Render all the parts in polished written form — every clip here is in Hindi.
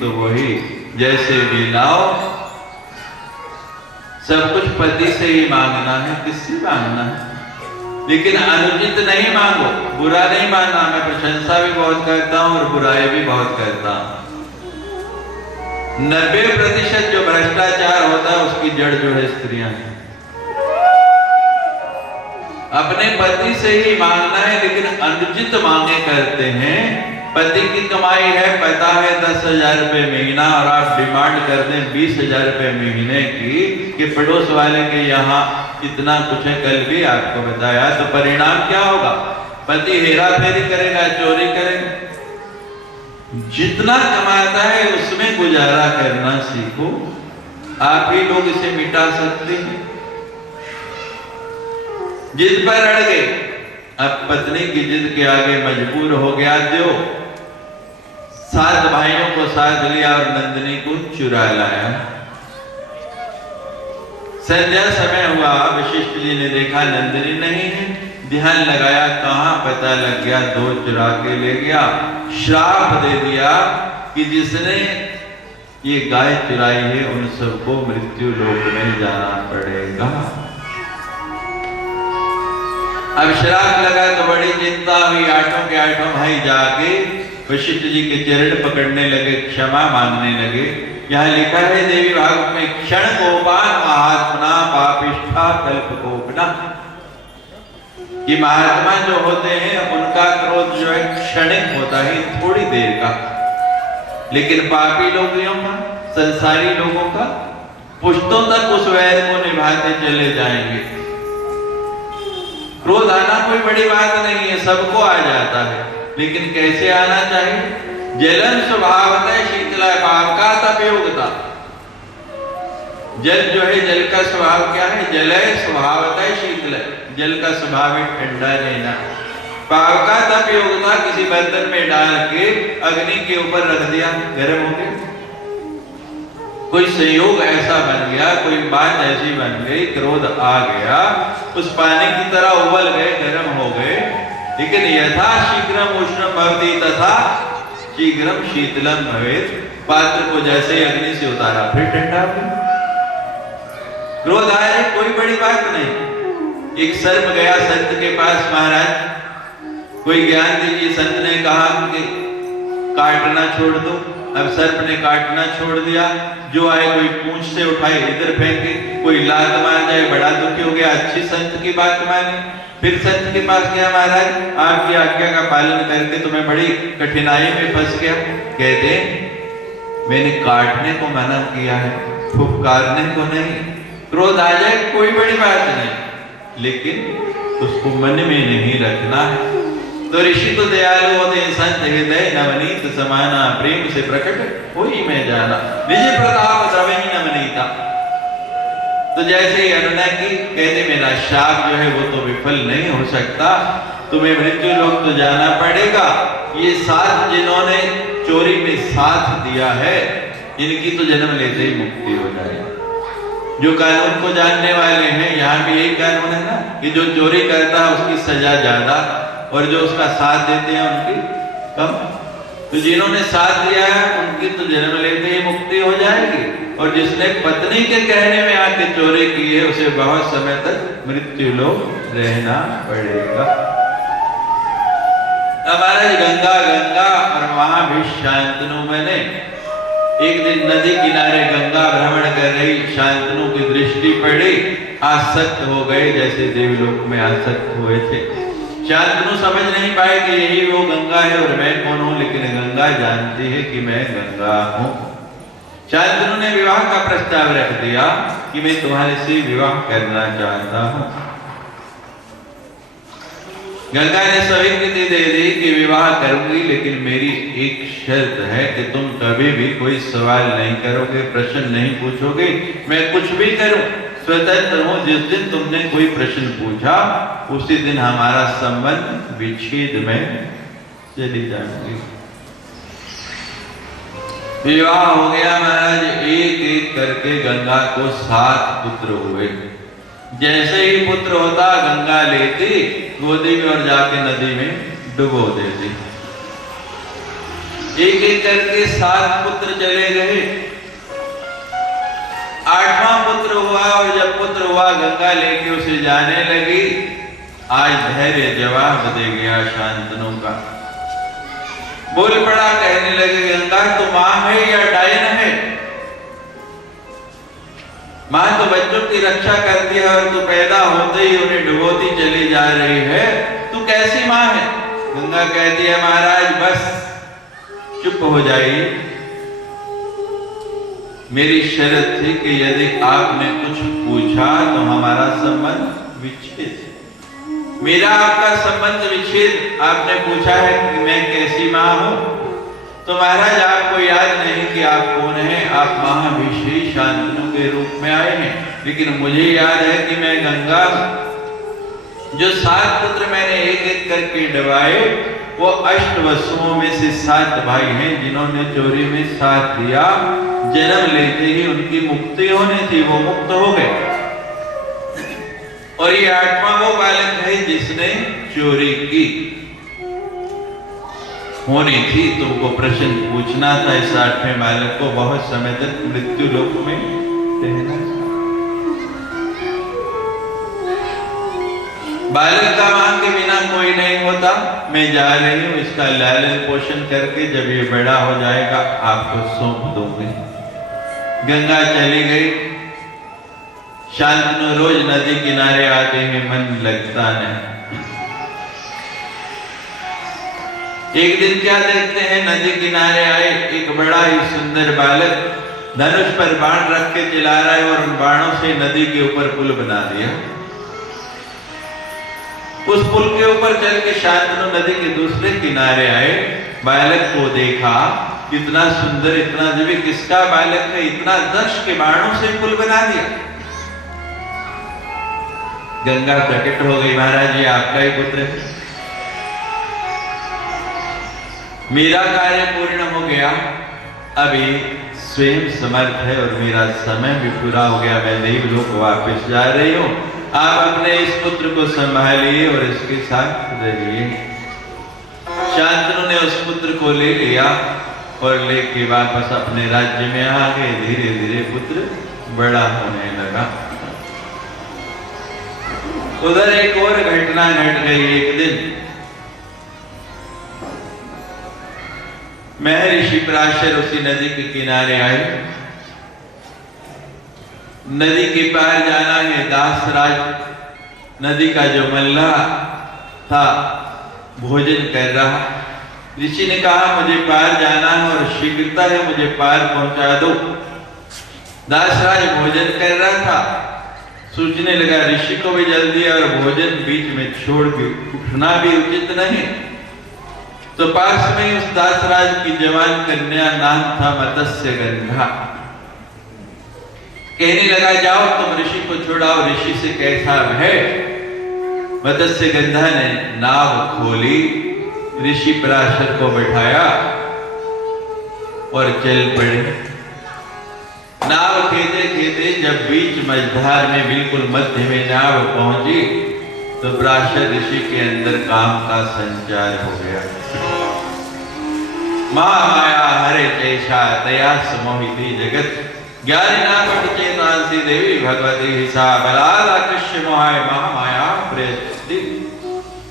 तो वही जैसे भी लाओ, सब कुछ पति से ही मांगना है, किससे मांगना है? लेकिन अनुचित नहीं मांगो, बुरा नहीं मानना। मैं प्रशंसा भी बहुत करता हूं और बुराई भी बहुत करता हूं। 90% जो भ्रष्टाचार होता है उसकी जड़ जो है स्त्रियां हैं। अपने पति से ही मांगना है, लेकिन अनुचित मांगे करते हैं। पति की कमाई है, पता है 10,000 रुपये महीना, और आप डिमांड कर दें 20,000 रुपये महीने की कि पड़ोस वाले के यहाँ इतना कुछ है, कल भी आपको बताया, तो परिणाम क्या होगा? पति हेरा फेरी करेगा, चोरी करेगा। जितना कमाता है उसमें गुजारा करना सीखो। आप ही लोग इसे मिटा सकते हैं। जिद पर अड़ गए, अब पत्नी की जिद के आगे मजबूर हो गया। जो 7 भाइयों को साथ लिया और नंदिनी को चुरा लाया। संध्या समय हुआ, वशिष्ठ जी ने देखा नंदिनी नहीं है, ध्यान लगाया, कहां पता लग गया, 2 चुरा के ले गया। श्राप दे दिया कि जिसने ये गाय चुराई है उन सबको मृत्यु लोक में जाना पड़ेगा। अब श्राप लगा तो बड़ी चिंता हुई। 8 के 8 भाई जाके वशिष्ठ जी के चरण पकड़ने लगे, क्षमा मांगने लगे। यहाँ लिखा है देवी भागवत में, क्षण कोपान महात्मा पापिष्ठा कल्पकोपना, कि महात्मा जो होते हैं उनका क्रोध जो है क्षणिक होता है, थोड़ी देर का, लेकिन पापी लोगों का, संसारी लोगों का पुश्तों तक उस वैर को निभाते चले जाएंगे। क्रोध आना कोई बड़ी बात नहीं है, सबको आ जाता है, लेकिन कैसे आना चाहिए? जलन स्वभावतः शीतला, पाप का तपयोगता। जल जो है, जल का स्वभाव क्या है? जलय स्वभावतः शीतल, जल का स्वभाव है ठंडा रहना। पाप का तपयोगता, किसी बर्तन में डाल के अग्नि के ऊपर रख दिया, गर्म हो गया। कोई संयोग ऐसा बन गया, कोई बात ऐसी बन गई, क्रोध आ गया, उस पानी की तरह उबल गए, गर्म हो गए। लेकिन यथा शीघ्रम उष्णम भवति तथा शीघ्रम शीतलम भवेत्, पात्र को जैसे अग्नि से उतारा फिर ठंडा हो गया। क्रोध आए कोई बड़ी बात नहीं। एक सर्प गया संत के पास, महाराज कोई ज्ञान दीजिए। संत ने कहा कि काटना छोड़ दो। अब सर्प ने काटना छोड़ दिया। जो आए कोई पूंछ से उठाए इधर फेंके, कोई लात मार जाए, बड़ा दुखी हो गया। अच्छी संत की बात मानी, फिर संत के पास गया, महाराज आपकी आज्ञा का पालन करके तो मैं बड़ी कठिनाई में फंस गया। कहते मैंने काटने को मना किया है, फुफकारने को नहीं। क्रोध आ जाए कोई बड़ी बात नहीं, लेकिन उसको मन में नहीं रखना है। तो ऋषि तो दयालु होते, संत हृदय नवनीत समाना, प्रेम से प्रकट होई में जाना, निज प्रताप द्रवही नवनीता। तो जैसे ही अनुनय की, कहते मेरा शाप जो है वो तो विफल नहीं हो सकता, तुम्हें मृत्यु लोक तो जाना पड़ेगा। ये 7 जिन्होंने चोरी में साथ दिया है, इनकी तो जन्म लेते ही मुक्ति हो जाएगी। जो कानून को जानने वाले हैं, यहाँ भी यही कानून है ना, कि जो चोरी करता है उसकी सजा ज्यादा और जो उसका साथ देते हैं उनकी कम। तो जिन्होंने साथ दिया है उनकी तो जन्म लेते ही मुक्ति हो जाएगी, और जिसने पत्नी के कहने में आके चोरी की है उसे बहुत समय तक मृत्यु लोक रहना पड़ेगा। हमारा गंगा गंगा और वहां भी शांतनु बने। एक दिन नदी किनारे गंगा भ्रमण कर रही, शांतनु की दृष्टि पड़ी, आसक्त हो गए जैसे देवलोक में आसक्त हुए थे। शांतनु समझ नहीं पाए कि यही वो गंगा है और मैं कौन हूं, लेकिन गंगा जानती है कि मैं गंगा हूं। शांतनु ने विवाह का प्रस्ताव रख दिया कि मैं तुम्हारे से विवाह करना चाहता हूं। गंगा ने स्वीकृति दे दी कि विवाह करूंगी, लेकिन मेरी एक शर्त है कि तुम कभी भी कोई सवाल नहीं करोगे, प्रश्न नहीं पूछोगे, मैं कुछ भी करूं स्वतंत्र हूं। जिस दिन तुमने कोई प्रश्न पूछा उसी दिन हमारा संबंध विच्छेद में चली जाएगी। विवाह हो गया महाराज। एक एक करके गंगा को 7 पुत्र हुए। जैसे ही पुत्र होता गंगा लेती गोदी में और जाके नदी में डुबो देती। एक एक करके 7 पुत्र चले गए। 8वां पुत्र हुआ और जब पुत्र हुआ गंगा लेके उसे जाने लगी। आज धैर्य जवाब दे गया शांतनु का। बोल पड़ा, कहने लगे गंगा तो मां है या डायन है? मां तो बच्चों की रक्षा करती है और तू पैदा होते ही उन्हें डुबोती चली जा रही है, तू कैसी मां है? गंगा कहती है महाराज बस चुप हो जाइए। मेरी शर्त थी कि यदि आपने कुछ पूछा तो हमारा संबंध विच्छेद। मेरा आपका संबंध विच्छेद। आपने पूछा है कि मैं कैसी मां हूं, तो महाराज आपको याद नहीं कि आप कौन हैं? आप महाभिषी शांतनु के रूप में आए हैं। लेकिन मुझे याद है कि मैं गंगा, जो 7 पुत्र मैंने एक एक करके डुबाए, वो 8 वसुओं में से 7 भाई हैं जिन्होंने चोरी में साथ दिया। जन्म लेते ही उनकी मुक्ति होनी थी, वो मुक्त हो गए। और ये 8वां वो बालक है जिसने चोरी की। होनी थी तुमको प्रश्न पूछना था इस 8वें बालक को बहुत समय तक मृत्यु लोक में रहना। बालक का मां के बिना कोई नहीं होता। मैं जा रही हूं, इसका लालन पोषण करके जब ये बड़ा हो जाएगा आपको सौंप दूंगी। गंगा चली गई। शांतनु रोज नदी किनारे आते हैं, मन लगता नहीं। एक दिन क्या देखते हैं, नदी किनारे आए एक बड़ा ही सुंदर बालक धनुष पर बाण रख के चला रहा है और उन बाणों से नदी के ऊपर पुल बना दिया। उस पुल के ऊपर चल के शांतनु नदी के दूसरे किनारे आए। बालक को देखा, इतना सुंदर, इतना दिव्य, किसका बालक है? इतना दक्ष के बाणों से पुल बना दिया। गंगा प्रकट हो गई, महाराज ये आपका ही पुत्र है। मेरा कार्य पूर्ण हो गया, अभी स्वयं समर्थ है और मेरा समय भी पूरा हो गया। मैं देवलोक वापस जा रही हूं। आप अपने इस पुत्र को संभालिए और इसके साथ रहिए। शांतनु ने उस पुत्र को ले लिया और लेके वापस अपने राज्य में आ गए। धीरे धीरे पुत्र बड़ा होने लगा। उधर एक और घटना घट गई। एक दिन महर्षि पराशर उसी नदी के किनारे आए। नदी के पार जाना है। दासराज नदी का जो मल्लाह था भोजन कर रहा। ऋषि ने कहा मुझे पार जाना है और शीघ्रता है, मुझे पार पहुंचा दो। दासराज भोजन कर रहा था, सोचने लगा ऋषि को भी जल्दी है और भोजन बीच में छोड़ के उठना भी उचित नहीं। तो पास में उस दासराज की जवान कन्या, नाम था मत्स्य गंधा। कहने लगा जाओ तुम ऋषि को छुड़ाओ, ऋषि से कैसा है। मत्स्य गंधा ने नाव खोली, ऋषि पराशर को बैठाया और चल पड़े। नाव खेते खेते जब बीच मझधार में बिल्कुल मध्य में नाव पहुंची तो पराशर ऋषि के अंदर काम का संचार हो गया। माया हरे चेषा तया समोहिती जगत ज्ञानिना चेतांसी देवी भगवती हिसा बलाला कृष्ण मोहाय महामाया प्रयति।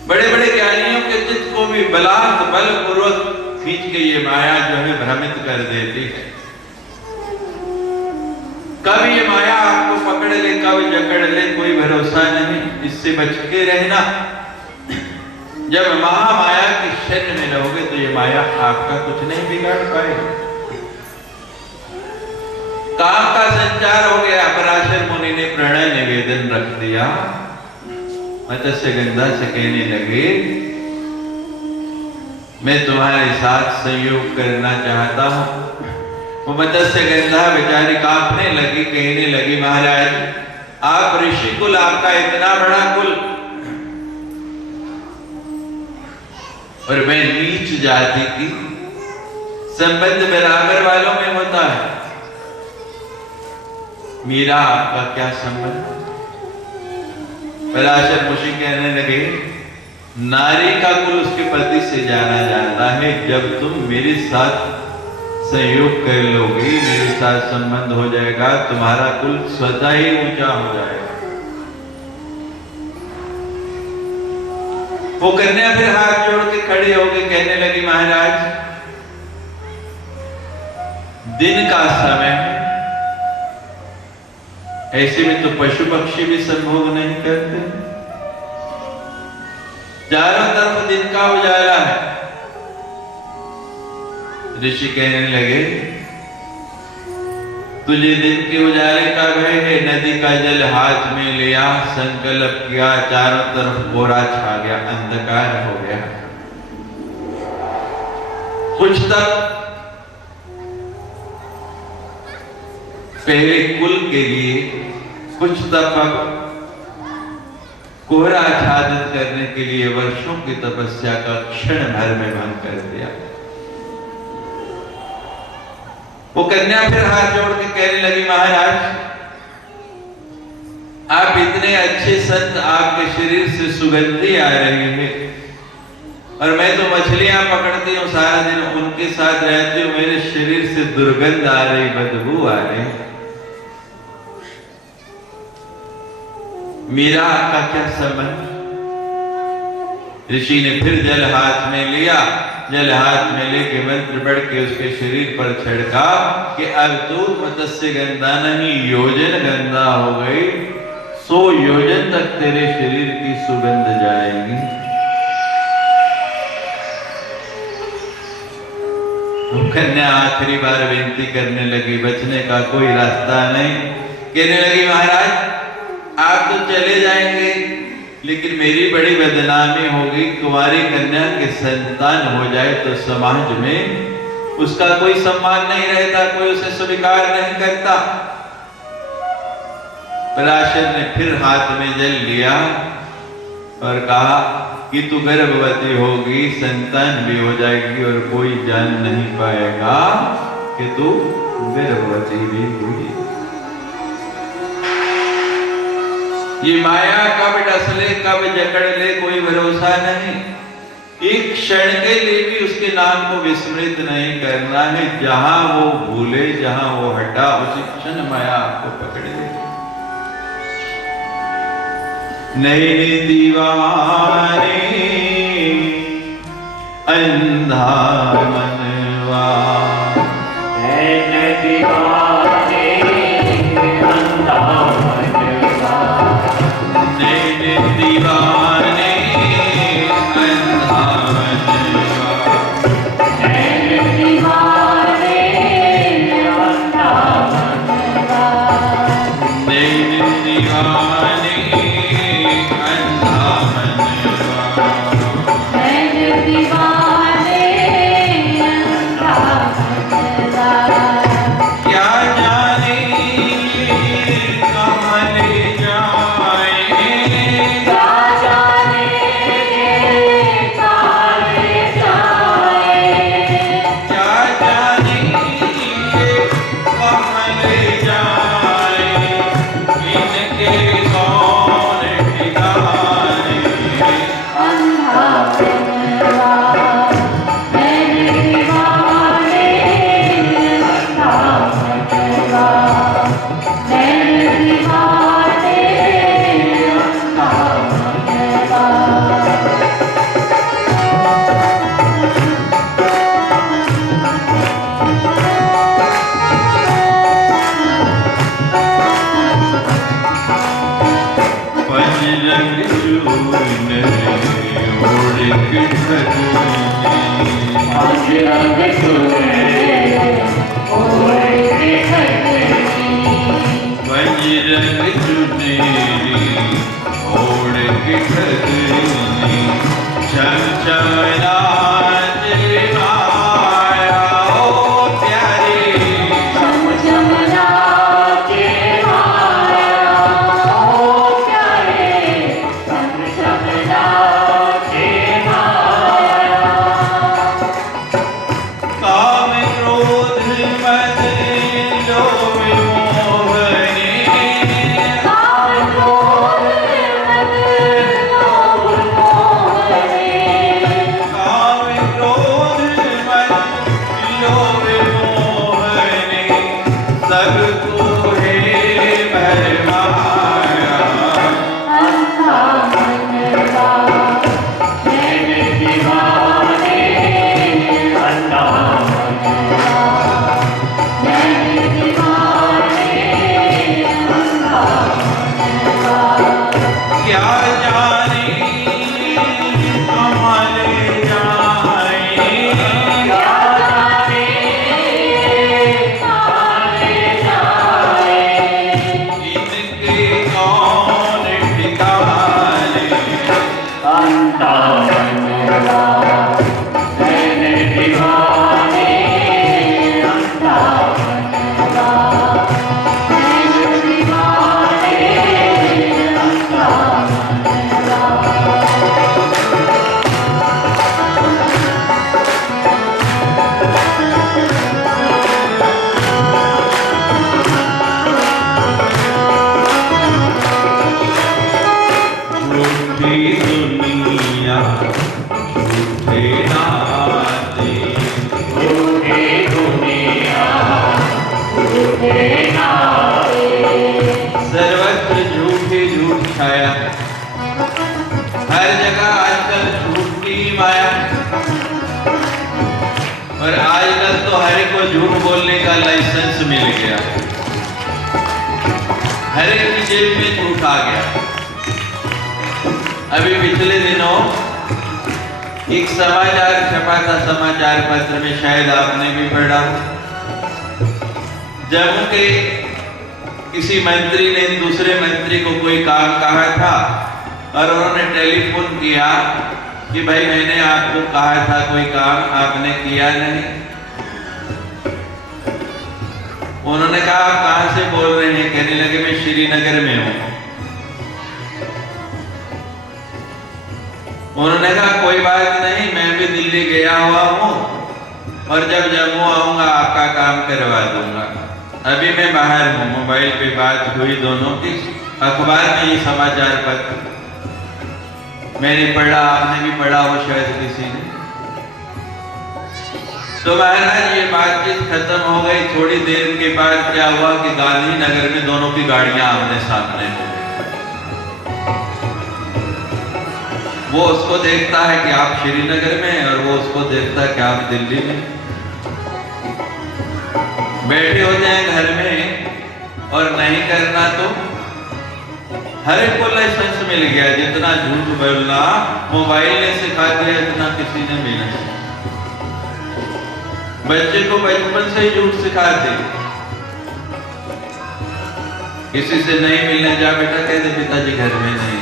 बड़े बड़े ज्ञानियों के चित्त को भी बलात् बल पूर्वक खींच के ये माया जो है भ्रमित कर देती है। कब ये माया आपको पकड़ ले, कब जकड़ ले, कोई भरोसा नहीं। इससे बच के रहना। जब महामाया की शरण में रहोगे तो ये माया आपका कुछ नहीं बिगाड़ पाएगी। काम का संचार हो गया। पराशर मुनि ने प्रणय निवेदन रख दिया। मत्स्य गंधा से कहने लगे मैं तुम्हारे साथ संयोग करना चाहता हूं। वो मत्स्य गंधा बेचारी कांपने लगी, कहने लगी महाराज आप ऋषि कुल, आपका इतना बड़ा कुल, और मैं नीच जाति की। संबंध बराबर वालों में होता है, मेरा आपका क्या संबंध। पराशर ऋषि कहने लगे नारी का कुल उसके पति से जाना जाता है। जब तुम मेरे साथ संयोग कर लोगी, मेरे साथ संबंध हो जाएगा, तुम्हारा कुल स्वतः ही ऊंचा हो जाएगा। वो कन्या फिर हाथ जोड़ के खड़ी होके कहने लगी, महाराज दिन का समय है, ऐसे में तो पशु पक्षी भी संभोग नहीं करते, चारों तरफ दिन का उजाला है। ऋषि कहने लगे, तुझे दिन के उजाले का भय है। नदी का जल हाथ में लिया, संकल्प किया, चारों तरफ कोहरा छा गया, अंधकार हो गया। कुछ तक पहले कुल के लिए, कुछ तक कोहरा आच्छादित करने के लिए वर्षों की तपस्या का क्षण भर में भंग कर दिया। वो कन्या फिर हाथ जोड़ के कहने लगी, महाराज आप इतने अच्छे संत, आपके शरीर से सुगंधी आ रही है, और मैं तो मछलियां पकड़ती हूँ सारा दिन, उनके साथ रहती हूँ, मेरे शरीर से दुर्गंध आ रही, बदबू आ रही, मेरा आपका क्या संबंध? ऋषि ने फिर जल हाथ में लिया, जल हाथ में लेके मंत्र पढ़ के उसके शरीर पर छिड़का कि अब तू मत्स्य गंधा नहीं, योजन गंधा हो गई, 100 योजन तक तेरे शरीर की सुगंध जाएगी। कन्या आखिरी बार विनती करने लगी, बचने का कोई रास्ता नहीं। कहने लगी, महाराज आप तो चले जाएंगे, लेकिन मेरी बड़ी बदनामी होगी। कुंवारी कन्या के संतान हो जाए तो समाज में उसका कोई सम्मान नहीं रहता, कोई उसे स्वीकार नहीं करता। पराशर ने फिर हाथ में जल लिया और कहा कि तू गर्भवती होगी, संतान भी हो जाएगी, और कोई जान नहीं पाएगा कि तू गर्भवती भी हुई। ये माया कब डसले, कब जकड़ ले, कोई भरोसा नहीं। एक क्षण के लिए भी उसके नाम को विस्मृत नहीं करना है। जहां वो भूले, जहां वो हटा, उसी क्षण माया आपको पकड़ ले। नैन दीवाने अंधा मनवा, नैन दीवाने अंधा मनवा, नैन दीवाने अंधा मनवा, नैन दीवाने अंधा मनवा, नैन दीवाने अंधा मनवा, नैन दीवाने अंधा मनवा। क्या जाने कहाँ ले जाए, क्या जाने कहाँ ले जाए, क्या जाने कहाँ ले जाए, इनके कौन ठिकाने। अंधा मनवा, नैन दीवाने अंधा मनवा, नैन दीवाने अंधा मनवा। पंजरंग चून ओढ़ के पंजरंग चूने ओढ़ के खटनी, पंजरंग चुनेरी ओढ़ के ठगनी, छम छम नाच माया ओ प्यारी, चम चम नाचे माया ओ प्यारे, चम चम नाचे माया। काम को झूठ बोलने का लाइसेंस मिल गया, हर एक की जेब में झूठ आ गया। अभी पिछले दिनों एक समाचार छपा था समाचार पत्र में, शायद आपने भी पढ़ा। जम्मू के किसी मंत्री ने दूसरे मंत्री को कोई काम कहा था और उन्होंने टेलीफोन किया कि भाई मैंने आपको कहा था कोई काम, आपने किया नहीं। उन्होंने कहा आप कहां से बोल रहे हैं? कहने लगे मैं श्रीनगर में हूं। उन्होंने कहा कोई बात नहीं, मैं भी दिल्ली गया हुआ हूं और जब जम्मू आऊंगा आपका काम करवा दूंगा। अभी मैं बाहर हूं। मोबाइल पे बात हुई दोनों की। अखबार में ये समाचार पत्र मैंने पढ़ा, आपने भी पढ़ा हो शायद किसी ने। तो महाराज ये बातचीत खत्म हो गई। थोड़ी देर के बाद क्या हुआ कि गांधीनगर में दोनों की गाड़ियां आमने सामने हो गई। वो उसको देखता है कि आप श्रीनगर में और वो उसको देखता है कि आप दिल्ली में। बैठे होते हैं घर में और नहीं करना तो हर एक को लाइसेंस मिल गया। जितना झूठ बोलना मोबाइल ने सिखा दिया, इतना किसी ने भी नहीं। बच्चे को बचपन से ही झूठ सिखाते। किसी से नहीं मिलने जा बेटा, कहते पिताजी घर में नहीं।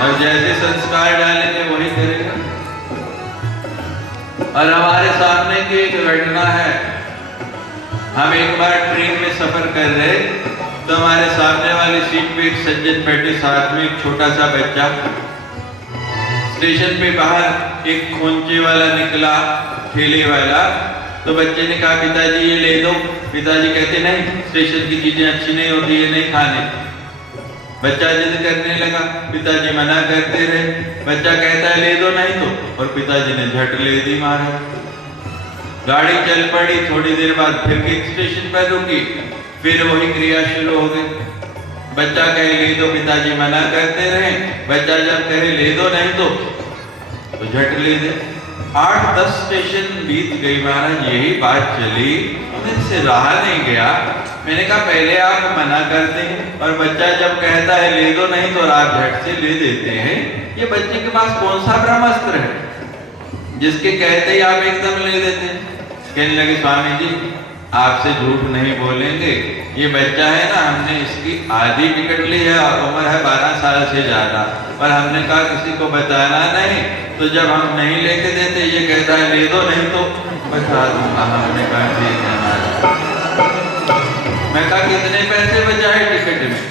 अब जैसे संस्कार डालेंगे वही करेगा। और हमारे सामने की एक घटना है। हम एक बार ट्रेन में सफर कर रहे तो हमारे सामने वाली सीट पे एक सज्जन बैठे, साथ में एक छोटा सा बच्चा। स्टेशन पे बाहर एक खोंचे वाला निकला, ठेले वाला। तो बच्चे ने कहा पिताजी ये ले दो। पिताजी कहते नहीं, स्टेशन की चीजें अच्छी नहीं होती, ये नहीं खाने। बच्चा जिद करने लगा, पिताजी मना करते रहे। बच्चा कहता है ले दो नहीं तो, और पिताजी ने झट ले दी मारा। गाड़ी चल पड़ी। थोड़ी देर बाद फिर एक स्टेशन पर रुकी, फिर वही क्रिया शुरू हो गई। बच्चा कहे ले दो, पिताजी मना करते रहे। बच्चा जब कहे ले दो नहीं तो झट ले दे। 8-10 स्टेशन बीत गई महाराज, यही बात चली। मुझसे रहा नहीं गया। मैंने कहा पहले आप मना करते हैं और बच्चा जब कहता है ले दो नहीं तो आप झट से ले देते हैं। ये बच्चे के पास कौन सा ब्रह्मास्त्र है जिसके कहते ही आप एकदम ले देते हैं? कहने लगे स्वामी जी आपसे झूठ नहीं बोलेंगे। ये बच्चा है ना, हमने इसकी आधी टिकट ली है और उम्र है 12 साल से ज्यादा, पर हमने कहा किसी को बताना नहीं। तो जब हम नहीं लेके देते ये कहता है ले दो नहीं तो बता दूंगा। हमने कहा ठीक है महाराज। मैं कहा कितने पैसे बचाए टिकट में?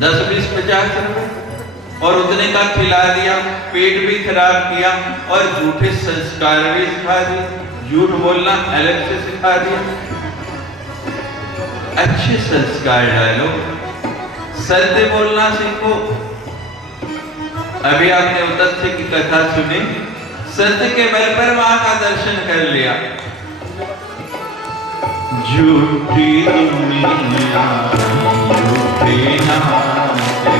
10, 20, 50 रुपए। और उतने का खिला दिया, पेट भी खराब किया और झूठे संस्कार भी सिखा दिए। झूठ बोलना अलग से सिखा दिया। अच्छे संस्कार डालो, सत्य बोलना सीखो। अभी आपने तथ्य की कथा सुनी। सत्य के बल पर मां का दर्शन कर लिया। झूठी दुनिया झूठे नाते,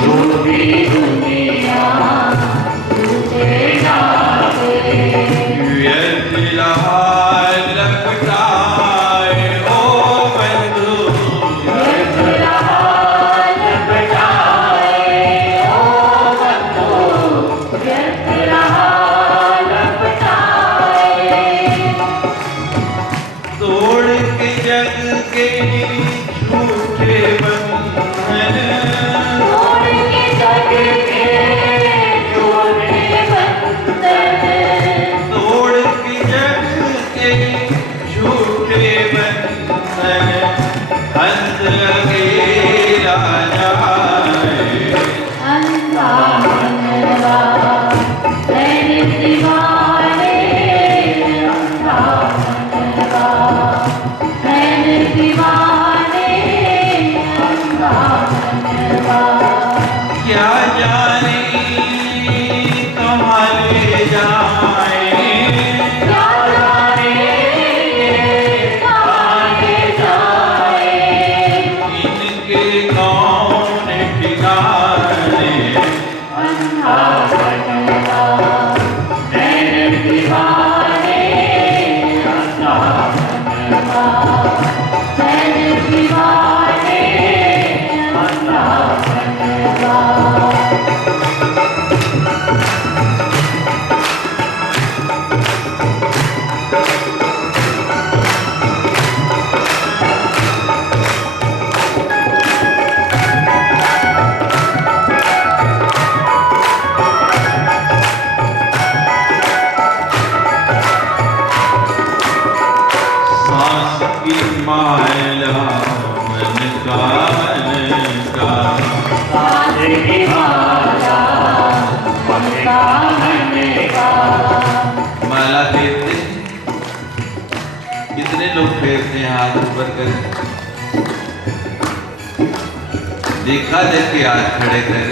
झूठी दुनिया झूठे नाते, व्यर्थ लहार लपटाए ओ बंधु, व्यर्थ लहार लपटाए ओ बंधु, व्यर्थ लहार लपटाए। तोड़ के जग के झूठे बंधन, तोड़ के जग के झूठे बंधन, तोड़ के जग के झूठे बंधन, हंस लगे राजा अंधा मनवा मैंने दीवाने, अंधा मनवा मैंने दीवाने। सांस की माला मन का सांस की माला मन का माला फेरते कितने लोग फेरते हैं? हाथ ऊपर कर देखा देखे हाथ खड़े कर।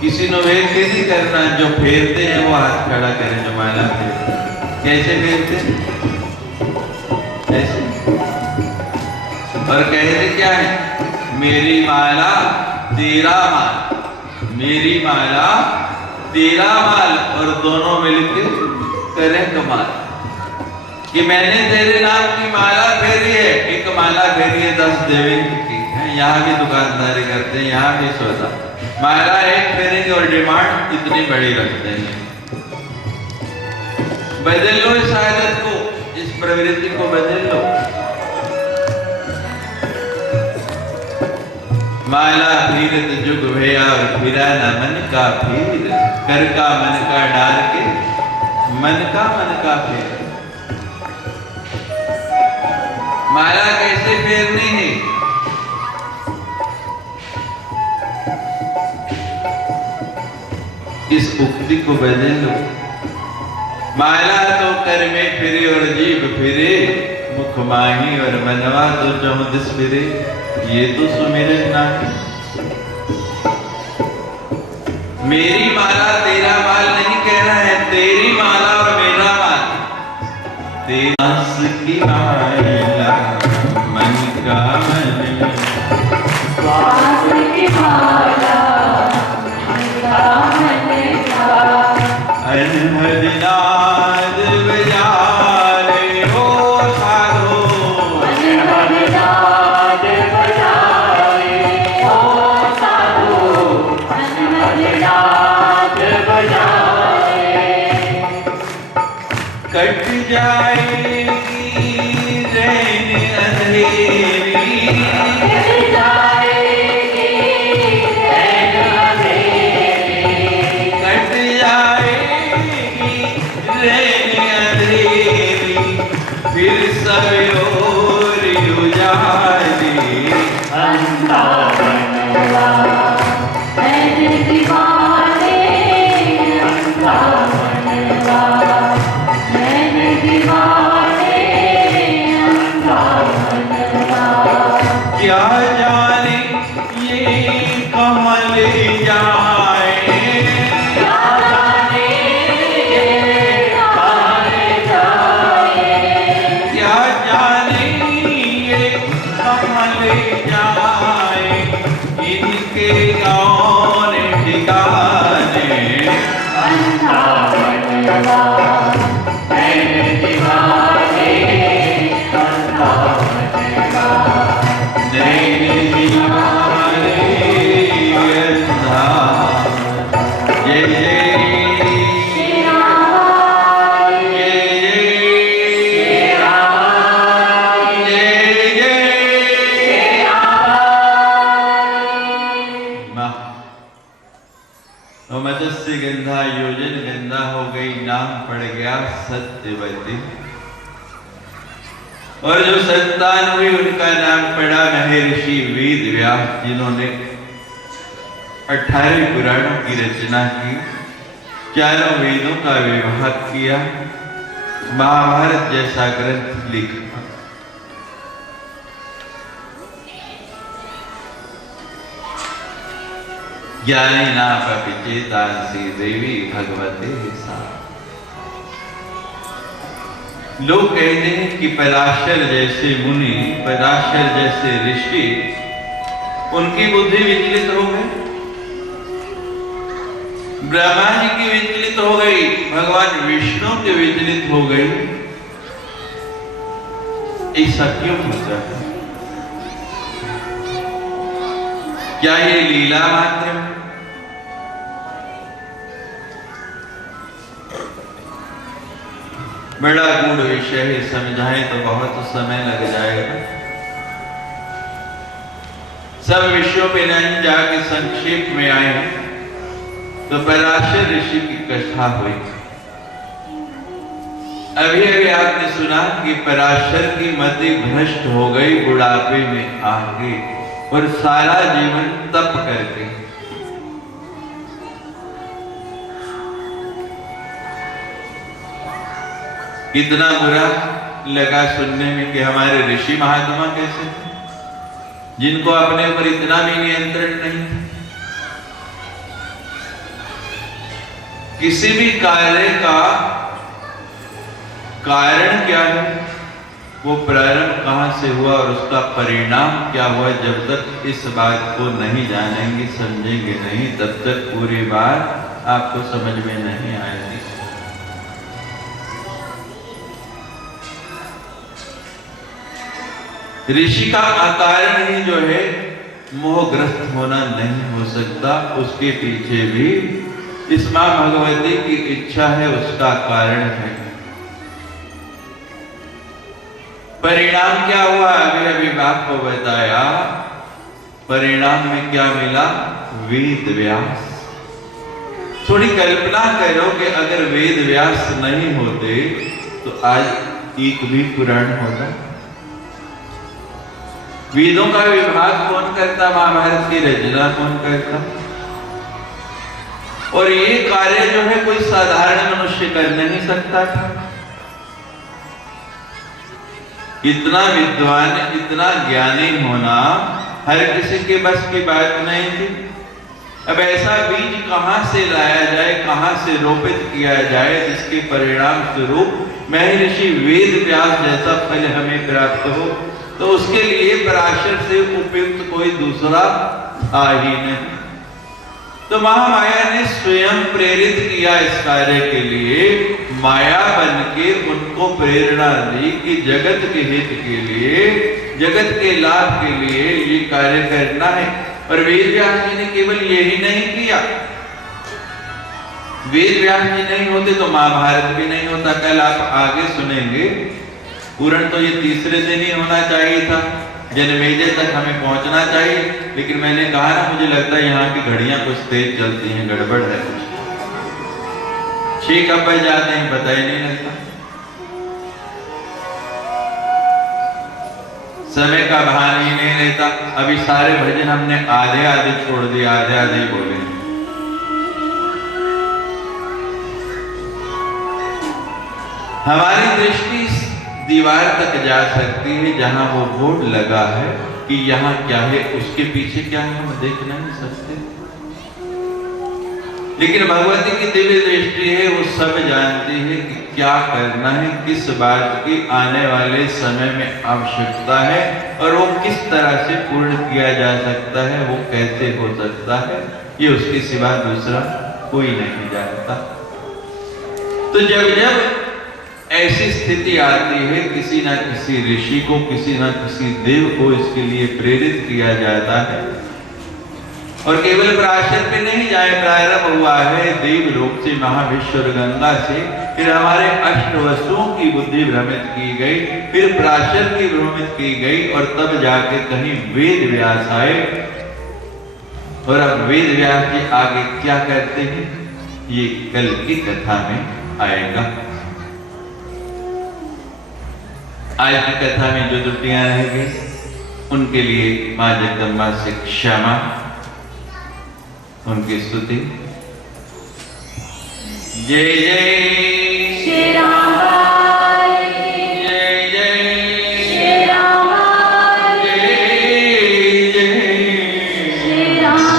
किसी ने वेख के नहीं करना, जो फेरते हैं वो हाथ खड़ा करें। जो माला फेरते कैसे फेरते? ऐसे। और कहते क्या है? मेरी माला तेरा माल, मेरी माला तेरा माल, और दोनों मिलके करें कमाल। कि मैंने तेरे नाम की माला फेरी है। एक माला फेरी है 10 देवी की है। यहाँ भी दुकानदारी करते हैं, यहाँ भी सौदा। माला एक फेरेंगे और डिमांड इतनी बड़ी रखते हैं। बदल लो इस आदत को, इस प्रवृत्ति को बदल लो। माला फिरत जुग भया और फिरा न मन का फिर, कर का मन का डाल के मन का फेर। माला कैसे फेरनी है? इस उक्ति को बदल लो। माला तो कर में फिरे और जीभ फिरे, मुख माही और मनवा तो चौदिस फिरे, ये तो सुमिरन नाही। मेरी माला तेरा माल नहीं कहना है, तेरी माला और मेरा माल। तेरा की माला मन का मन, सांस की माला मन का अनहद नाद बजारे हो साधो, अनहद नाद बजाए ओ साधो, अनहद नाद बजाए। कट जाएगी रैन अंधेरी, कट जाएगी रैन अंधेरी, कट जाएगी रैन अंधेरी, फिर सब और उजाली। अंधा बनवा मैंने दीवाने, अंधा बनवा मैंने दीवाने, अंधा बनवा। क्या जाने ये कमल जाए, क्या जाने कहाँ जाए, क्या जाने ये कमल जाए, इनके कौन ठिकाने। अंधा बनवा मैंने दीवाने, अंधा बनवा नैन दीवाने अंधा। जय जय श्री राम, जय श्री राम, जय जय। श्री राम। मत्स्य गंधा योजन गंधा हो गई, नाम पड़ गया सत्यवती। और जो संतान हुई उनका नाम पड़ा महर्षि वेद व्यास, जिन्होंने 18 पुराणों की रचना की, चारों वेदों का विभाग किया, महाभारत जैसा ग्रंथ लिखा। ज्ञानी नापि चेतांसी देवी भगवते सा। लोग कहते हैं कि पराशर जैसे मुनि, पराशर जैसे ऋषि, उनकी बुद्धि विचलित हो गई। ब्रह्मा जी की विचलित हो गई, भगवान विष्णु की विचलित हो गई। ऐसा क्यों होता है? क्या ये लीला मात्र है? बड़ा गूढ़ विषय है, समझाएं तो बहुत समय लग जाएगा। सब विषयों पे नहीं जाके संक्षेप में आए तो पराशर ऋषि की कथा हुई। अभी अभी आपने सुना कि पराशर की मति भ्रष्ट हो गई बुढ़ापे में आके, और सारा जीवन तप करके। कितना बुरा लगा सुनने में कि हमारे ऋषि महात्मा कैसे थे, जिनको अपने ऊपर इतना भी नियंत्रण नहीं था। किसी भी कार्य का कारण क्या है, वो प्रारंभ कहां से हुआ और उसका परिणाम क्या हुआ, जब तक इस बात को नहीं जानेंगे, समझेंगे नहीं, तब तक पूरी बात आपको समझ में नहीं आएगी। ऋषि का अकारण ही जो है मोहग्रस्त होना नहीं हो सकता, उसके पीछे भी इस मां भगवती की इच्छा है, उसका कारण है। परिणाम क्या हुआ, अभी अभी आपको बताया। परिणाम में क्या मिला, वेद व्यास। थोड़ी कल्पना करो कि अगर वेद व्यास नहीं होते तो आज एक भी पुराण होता। वेदों का विभाग कौन करता, महाभारत की रचना कौन करता। और ये कार्य जो है कोई साधारण मनुष्य कर नहीं सकता था। इतना विद्वान, इतना ज्ञानी होना हर किसी के बस की बात नहीं थी। अब ऐसा बीज कहां से लाया जाए, कहां से रोपित किया जाए, जिसके परिणाम स्वरूप महर्षि वेद व्यास जैसा फल हमें प्राप्त हो, तो उसके लिए पराशर से उपयुक्त कोई दूसरा था ही नहीं। तो महामाया ने स्वयं प्रेरित किया इस कार्य के लिए। माया बन के उनको प्रेरणा दी कि जगत के हित के लिए, जगत के लाभ के लिए ये कार्य करना है। और वेद व्यास जी ने केवल यही नहीं किया। वेद व्यास जी नहीं होते तो महाभारत भी नहीं होता। कल आप आगे सुनेंगे, पूर्ण तो ये तीसरे दिन ही होना चाहिए था, जनमेजय तक हमें पहुंचना चाहिए, लेकिन मैंने कहा ना, मुझे लगता है यहाँ की घड़ियां कुछ तेज चलती हैं, गड़बड़ है कुछ। 6 कब बज जाते हैं पता ही नहीं लगता। समय का भान ही नहीं रहता। अभी सारे भजन हमने आधे आधे छोड़ दिए, आधे आधे ही बोले। हमारी दृष्टि दीवार तक जा सकती है, जहां वो बोर्ड लगा है कि यहाँ क्या है, उसके पीछे क्या है हम देख नहीं सकते। लेकिन भगवती की दिव्य दृष्टि है, वो सब जानती है कि क्या करना है, किस बात की आने वाले समय में आवश्यकता है, और वो किस तरह से पूर्ण किया जा सकता है, वो कैसे हो सकता है, ये उसके सिवा दूसरा कोई नहीं जानता। तो जब जब ऐसी स्थिति आती है, किसी ना किसी ऋषि को, किसी ना किसी देव को इसके लिए प्रेरित किया जाता है। और केवल पराशर पे नहीं जाए, प्रारंभ हुआ है देवलोक से, महाविश्वर गंगा से, फिर हमारे अष्ट वसुओं की बुद्धि भ्रमित की गई, फिर पराशर की भ्रमित की गई, और तब जाके कहीं वेद व्यास आए। और अब वेद व्यास जी आगे क्या करते हैं, ये कल की कथा में आएगा। आज की कथा में जो त्रुटियां रह गई, उनके लिए मां जगदम्बा से क्षमा, उनकी स्तुति। जय जय श्री राम, जय जय श्री राम, जय जय श्री राम।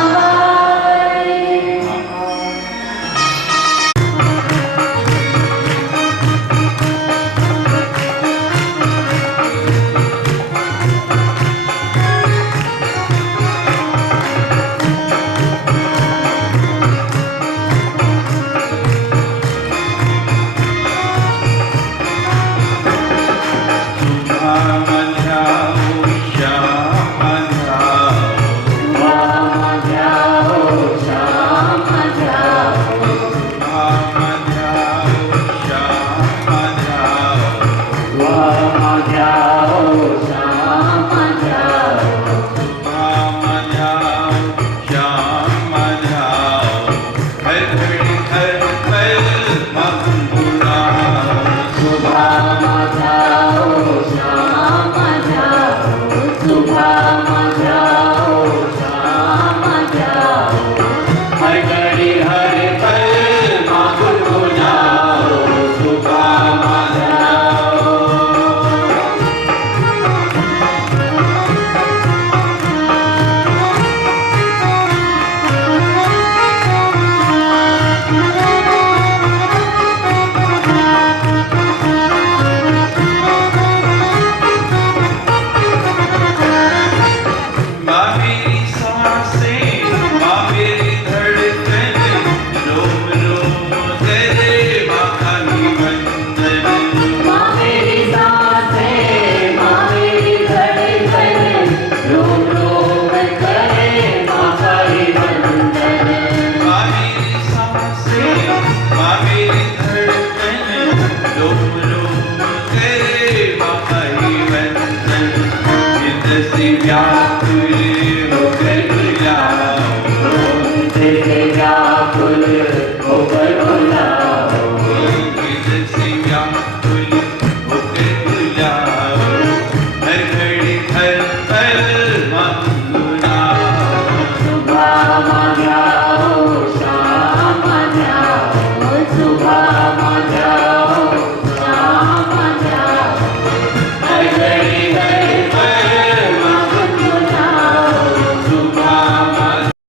हर घड़ी हर पल माँ को जाओ सुबह माँ जाओ। माँ मेरी सांसें, माँ मेरी धड़कन, रोम रोम करे माँ का निबंधन। माँ मेरी सांसें, माँ मेरी धड़कन, रोम रोम करे माँ का निबंधन। माँ मेरी सांसें, माँ मेरी धड़कन, रोम रोम करे माँ का निबंधन। चित्त से व्याकुल होकर बुलाओ, तेरे